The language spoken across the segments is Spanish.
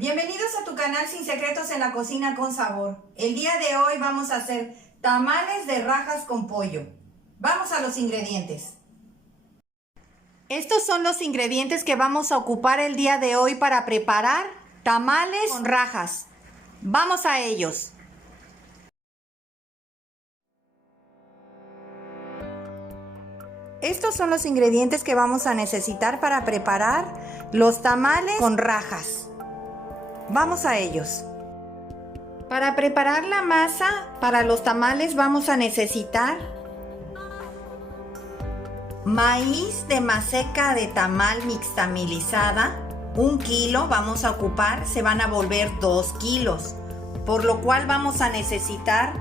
Bienvenidos a tu canal Sin Secretos en la Cocina con Sabor. El día de hoy vamos a hacer tamales de rajas con pollo. Vamos a los ingredientes. Estos son los ingredientes que vamos a ocupar el día de hoy para preparar tamales con rajas. Vamos a ellos. Estos son los ingredientes que vamos a necesitar para preparar los tamales con rajas. Vamos a ellos. Para preparar la masa para los tamales vamos a necesitar maíz de maseca de tamal mixtamilizada, 1 kilo vamos a ocupar, se van a volver 2 kilos, por lo cual vamos a necesitar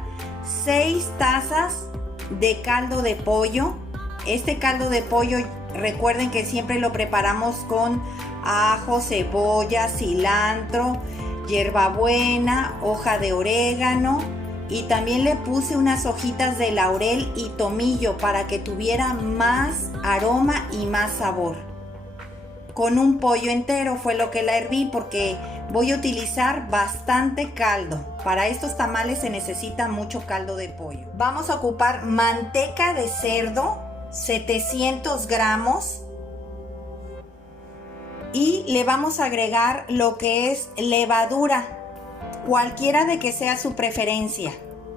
6 tazas de caldo de pollo. Este caldo de pollo, recuerden que siempre lo preparamos con ajo, cebolla, cilantro, hierbabuena, hoja de orégano y también le puse unas hojitas de laurel y tomillo para que tuviera más aroma y más sabor. Con un pollo entero fue lo que la herví porque voy a utilizar bastante caldo. Para estos tamales se necesita mucho caldo de pollo. Vamos a ocupar manteca de cerdo, 700 gramos. Y le vamos a agregar lo que es levadura, cualquiera de que sea su preferencia.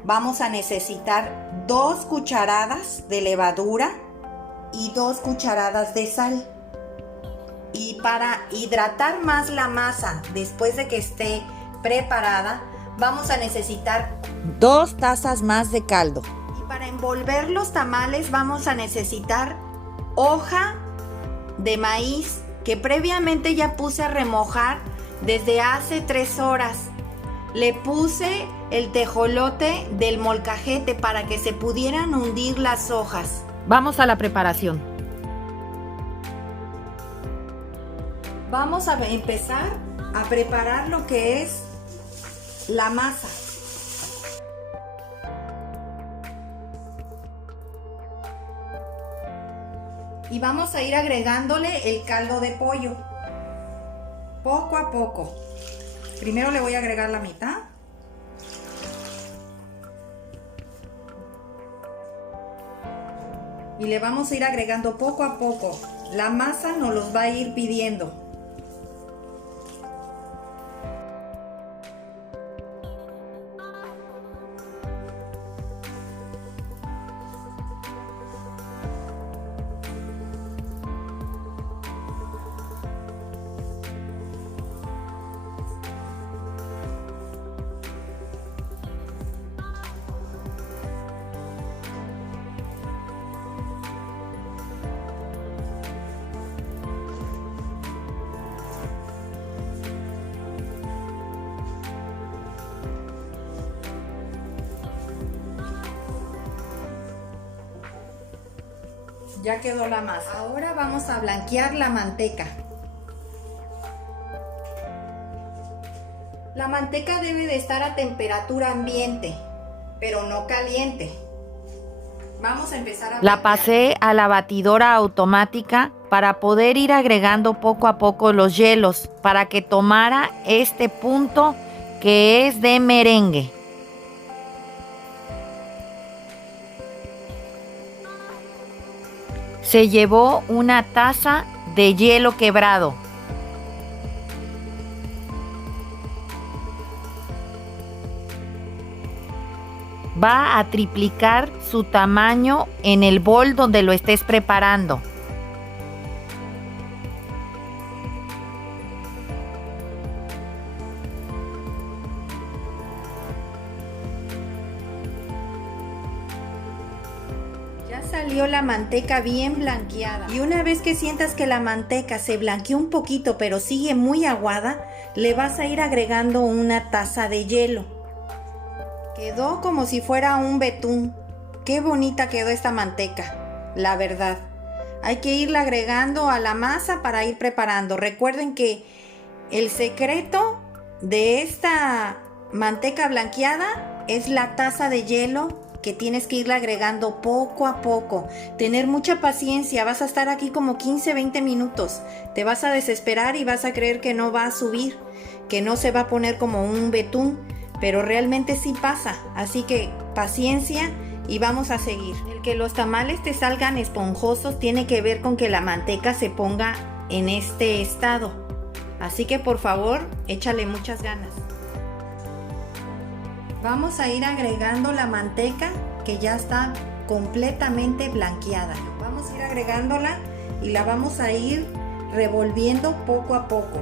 Vamos a necesitar 2 cucharadas de levadura y 2 cucharadas de sal. Y para hidratar más la masa después de que esté preparada, vamos a necesitar 2 tazas más de caldo. Y para envolver los tamales vamos a necesitar hoja de maíz que previamente ya puse a remojar desde hace 3 horas. Le puse el tejolote del molcajete para que se pudieran hundir las hojas. Vamos a la preparación. Vamos a empezar a preparar lo que es la masa. Y vamos a ir agregándole el caldo de pollo, poco a poco. Primero le voy a agregar la mitad. Y le vamos a ir agregando poco a poco. La masa nos los va a ir pidiendo. Ya quedó la masa. Ahora vamos a blanquear la manteca. La manteca debe de estar a temperatura ambiente, pero no caliente. Vamos a empezar a blanquear. La pasé a la batidora automática para poder ir agregando poco a poco los hielos para que tomara este punto que es de merengue. Se llevó una taza de hielo quebrado. Va a triplicar su tamaño en el bol donde lo estés preparando. Ya salió la manteca bien blanqueada. Y una vez que sientas que la manteca se blanqueó un poquito pero sigue muy aguada, le vas a ir agregando una taza de hielo. Quedó como si fuera un betún. Qué bonita quedó esta manteca, la verdad. Hay que irla agregando a la masa para ir preparando. Recuerden que el secreto de esta manteca blanqueada es la taza de hielo que tienes que irle agregando poco a poco. Tener mucha paciencia, vas a estar aquí como 15-20 minutos. Te vas a desesperar y vas a creer que no va a subir, que no se va a poner como un betún, pero realmente sí pasa. Así que paciencia y vamos a seguir. El que los tamales te salgan esponjosos tiene que ver con que la manteca se ponga en este estado. Así que por favor, échale muchas ganas. Vamos a ir agregando la manteca que ya está completamente blanqueada. Vamos a ir agregándola y la vamos a ir revolviendo poco a poco.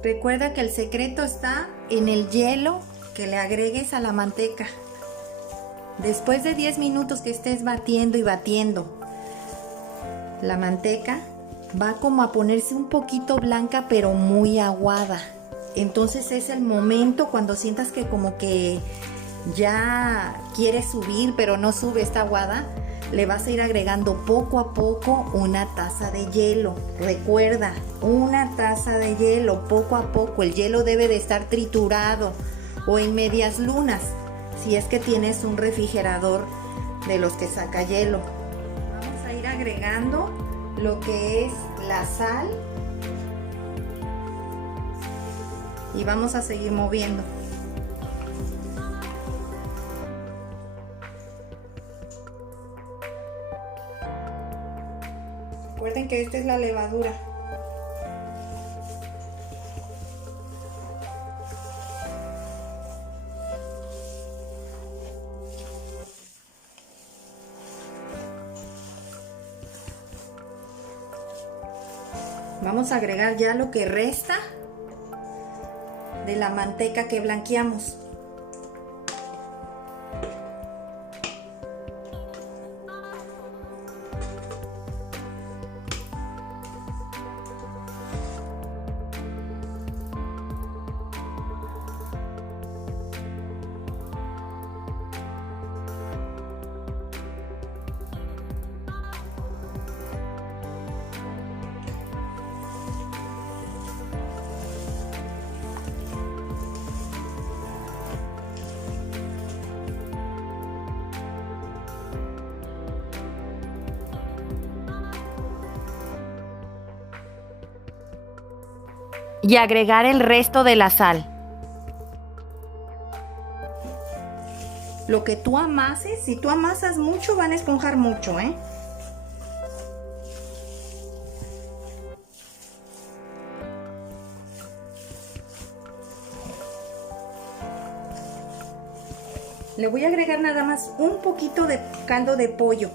Recuerda que el secreto está en el hielo que le agregues a la manteca. Después de 10 minutos que estés batiendo y batiendo, la manteca va como a ponerse un poquito blanca pero muy aguada. Entonces es el momento cuando sientas que como que ya quiere subir pero no sube, está aguada. Le vas a ir agregando poco a poco una taza de hielo. Recuerda, una taza de hielo poco a poco. El hielo debe de estar triturado o en medias lunas, si es que tienes un refrigerador de los que saca hielo. Vamos a ir agregando lo que es la sal y vamos a seguir moviendo. Recuerden que esta es la levadura. Vamos a agregar ya lo que resta de la manteca que blanqueamos. Y agregar el resto de la sal. Lo que tú amases, si tú amasas mucho, van a esponjar mucho, ¿eh? Le voy a agregar nada más un poquito de caldo de pollo.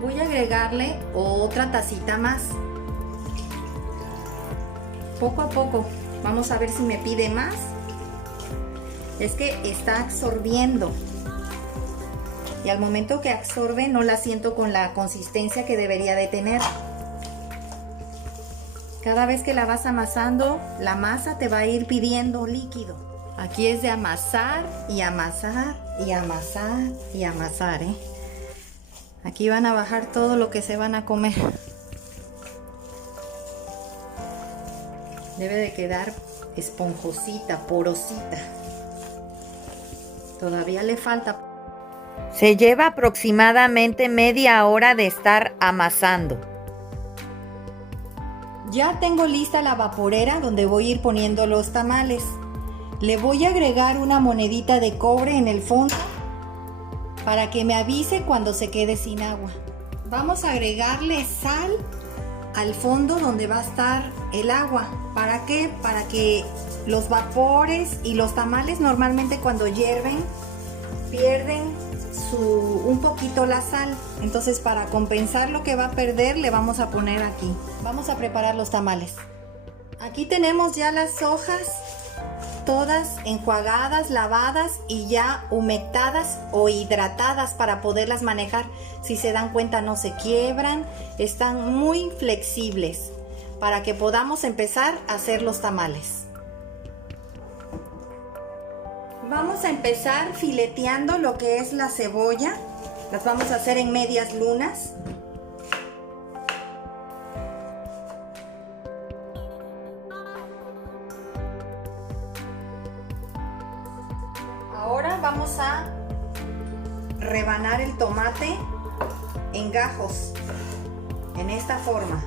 Voy a agregarle otra tacita más. Poco a poco. Vamos a ver si me pide más. Es que está absorbiendo. Y al momento que absorbe no la siento con la consistencia que debería de tener. Cada vez que la vas amasando, la masa te va a ir pidiendo líquido. Aquí es de amasar y amasar y amasar y amasar, ¿eh? Aquí van a bajar todo lo que se van a comer. Debe de quedar esponjosita, porosita. Todavía le falta. Se lleva aproximadamente media hora de estar amasando. Ya tengo lista la vaporera donde voy a ir poniendo los tamales. Le voy a agregar una monedita de cobre en el fondo para que me avise cuando se quede sin agua. Vamos a agregarle sal al fondo donde va a estar el agua. ¿Para qué? Para que los vapores y los tamales normalmente cuando hierven pierden un poquito la sal. Entonces, para compensar lo que va a perder, le vamos a poner aquí. Vamos a preparar los tamales. Aquí tenemos ya las hojas todas enjuagadas, lavadas y ya humectadas o hidratadas para poderlas manejar. Si se dan cuenta, no se quiebran, están muy flexibles para que podamos empezar a hacer los tamales. Vamos a empezar fileteando lo que es la cebolla. Las vamos a hacer en medias lunas. Ahora vamos a rebanar el tomate en gajos, en esta forma.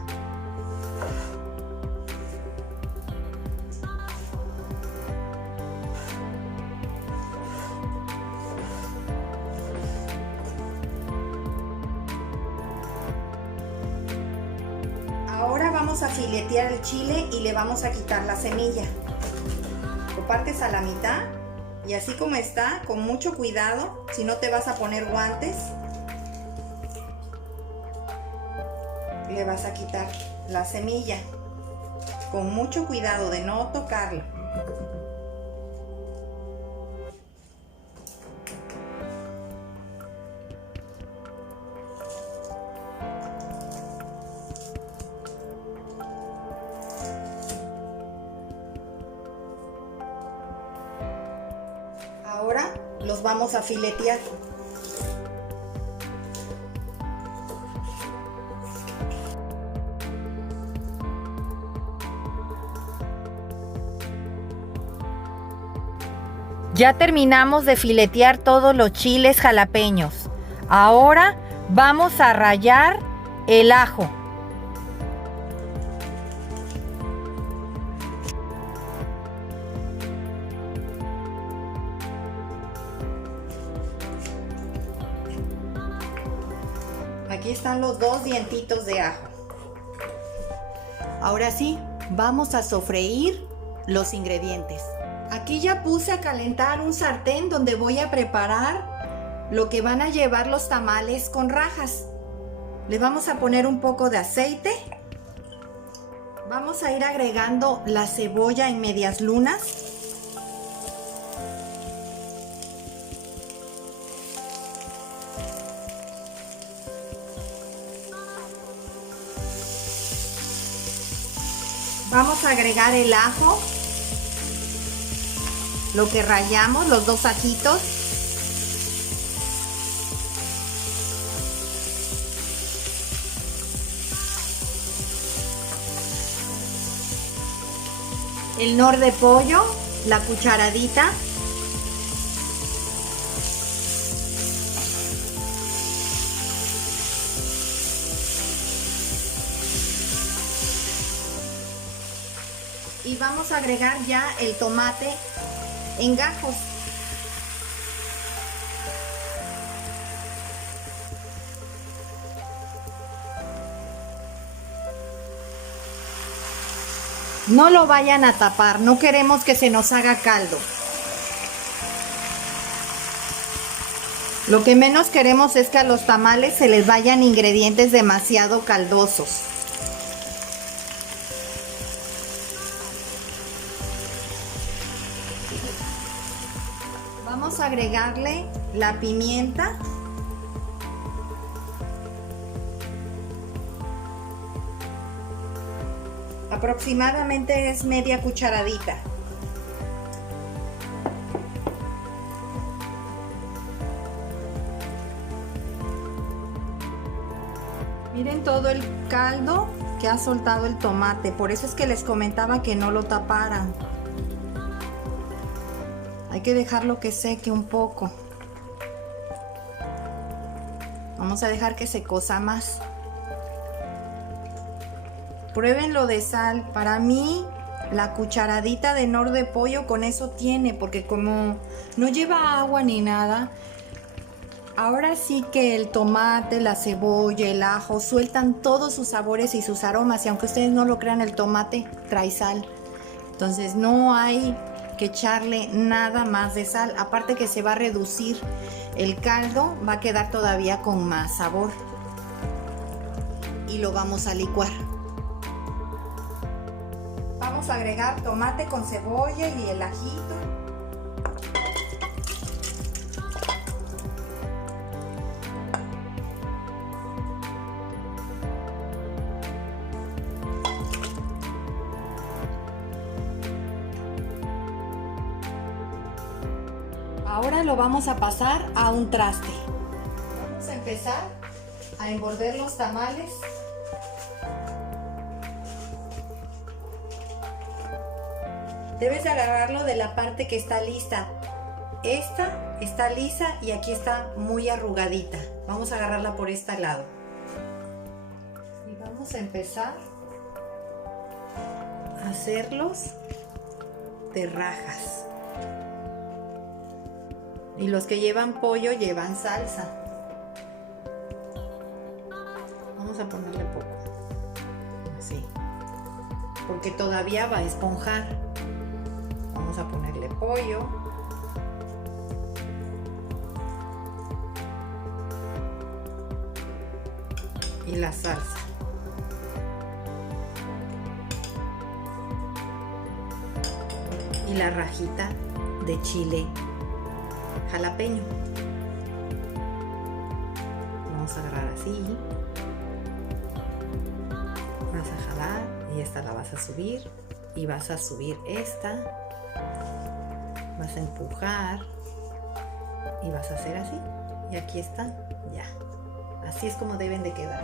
Ahora vamos a filetear el chile y le vamos a quitar la semilla. Lo partes a la mitad. Y así como está, con mucho cuidado, si no te vas a poner guantes, le vas a quitar la semilla, con mucho cuidado de no tocarla. Ahora los vamos a filetear. Ya terminamos de filetear todos los chiles jalapeños. Ahora vamos a rallar el ajo. Aquí están los 2 dientitos de ajo. Ahora sí, vamos a sofreír los ingredientes. Aquí ya puse a calentar un sartén donde voy a preparar lo que van a llevar los tamales con rajas. Le vamos a poner un poco de aceite. Vamos a ir agregando la cebolla en medias lunas. Vamos a agregar el ajo, lo que rallamos, los 2 ajitos. El nor de pollo, la cucharadita. Y vamos a agregar ya el tomate en gajos. No lo vayan a tapar, no queremos que se nos haga caldo. Lo que menos queremos es que a los tamales se les vayan ingredientes demasiado caldosos. Vamos a agregarle la pimienta. Aproximadamente es media cucharadita. Miren todo el caldo que ha soltado el tomate, por eso es que les comentaba que no lo taparan. Hay que dejarlo que seque un poco. Vamos a dejar que se cosa más. Pruébenlo de sal. Para mí, la cucharadita de nor de pollo con eso tiene, porque como no lleva agua ni nada, ahora sí que el tomate, la cebolla, el ajo sueltan todos sus sabores y sus aromas. Y aunque ustedes no lo crean, el tomate trae sal. Entonces no hay que echarle nada más de sal. Aparte que se va a reducir el caldo, va a quedar todavía con más sabor. Y lo vamos a licuar. Vamos a agregar tomate con cebolla y el ajito. Ahora lo vamos a pasar a un traste. Vamos a empezar a envolver los tamales. Debes de agarrarlo de la parte que está lista. Esta está lisa y aquí está muy arrugadita. Vamos a agarrarla por este lado. Y vamos a empezar a hacerlos de rajas. Y los que llevan pollo llevan salsa. Vamos a ponerle poco. Así. Porque todavía va a esponjar. Vamos a ponerle pollo. Y la salsa. Y la rajita de chile jalapeño. Vamos a agarrar así. Vas a jalar y esta la vas a subir. Y vas a subir esta. Vas a empujar. Y vas a hacer así. Y aquí están. Ya. Así es como deben de quedar.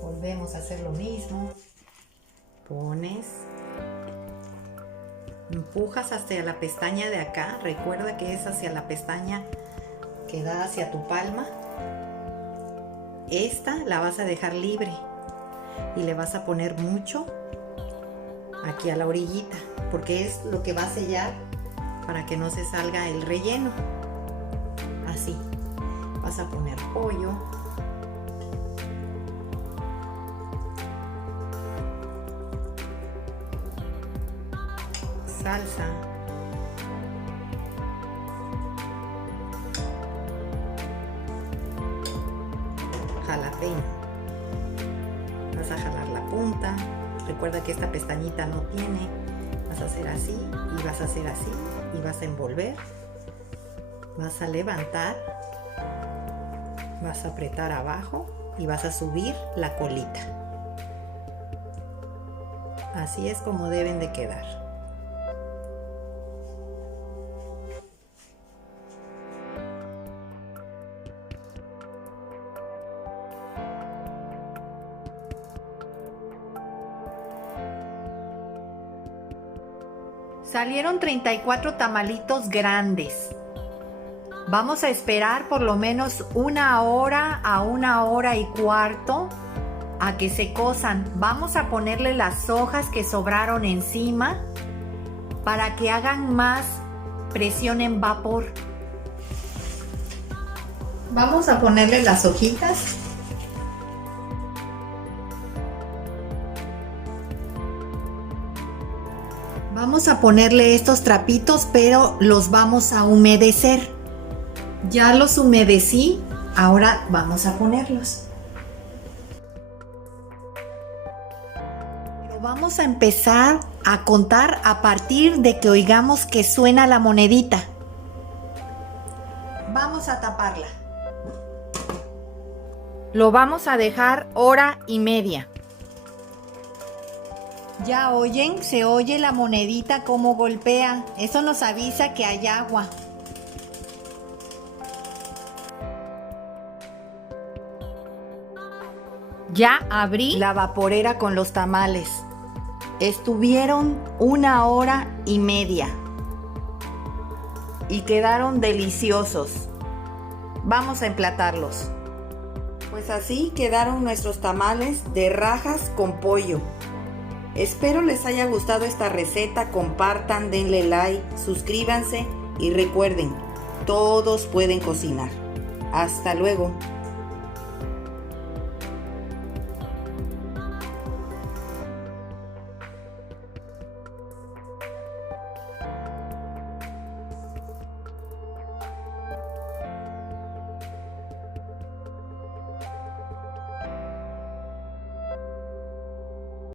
Volvemos a hacer lo mismo. Pones. Empujas hacia la pestaña de acá. Recuerda que es hacia la pestaña que da hacia tu palma. Esta la vas a dejar libre y le vas a poner mucho aquí a la orillita, porque es lo que va a sellar para que no se salga el relleno. Así. Vas a poner pollo. Salsa, jalapeño. Vas a jalar la punta. Recuerda que esta pestañita no tiene. Vas a hacer así y vas a hacer así y vas a envolver. Vas a levantar. Vas a apretar abajo y vas a subir la colita. Así es como deben de quedar. Salieron 34 tamalitos grandes. Vamos a esperar por lo menos 1 hora a 1 hora y cuarto a que se cosan. Vamos a ponerle las hojas que sobraron encima para que hagan más presión en vapor. Vamos a ponerle las hojitas. Vamos a ponerle estos trapitos, pero los vamos a humedecer. Ya los humedecí, ahora vamos a ponerlos. Pero vamos a empezar a contar a partir de que oigamos que suena la monedita. Vamos a taparla. Lo vamos a dejar 1:30 horas. Ya oyen, se oye la monedita como golpea. Eso nos avisa que hay agua. Ya abrí La vaporera con los tamales. Estuvieron 1 hora y media. Y quedaron deliciosos. Vamos a emplatarlos. Pues así quedaron nuestros tamales de rajas con pollo. Espero les haya gustado esta receta, compartan, denle like, suscríbanse y recuerden, todos pueden cocinar. Hasta luego.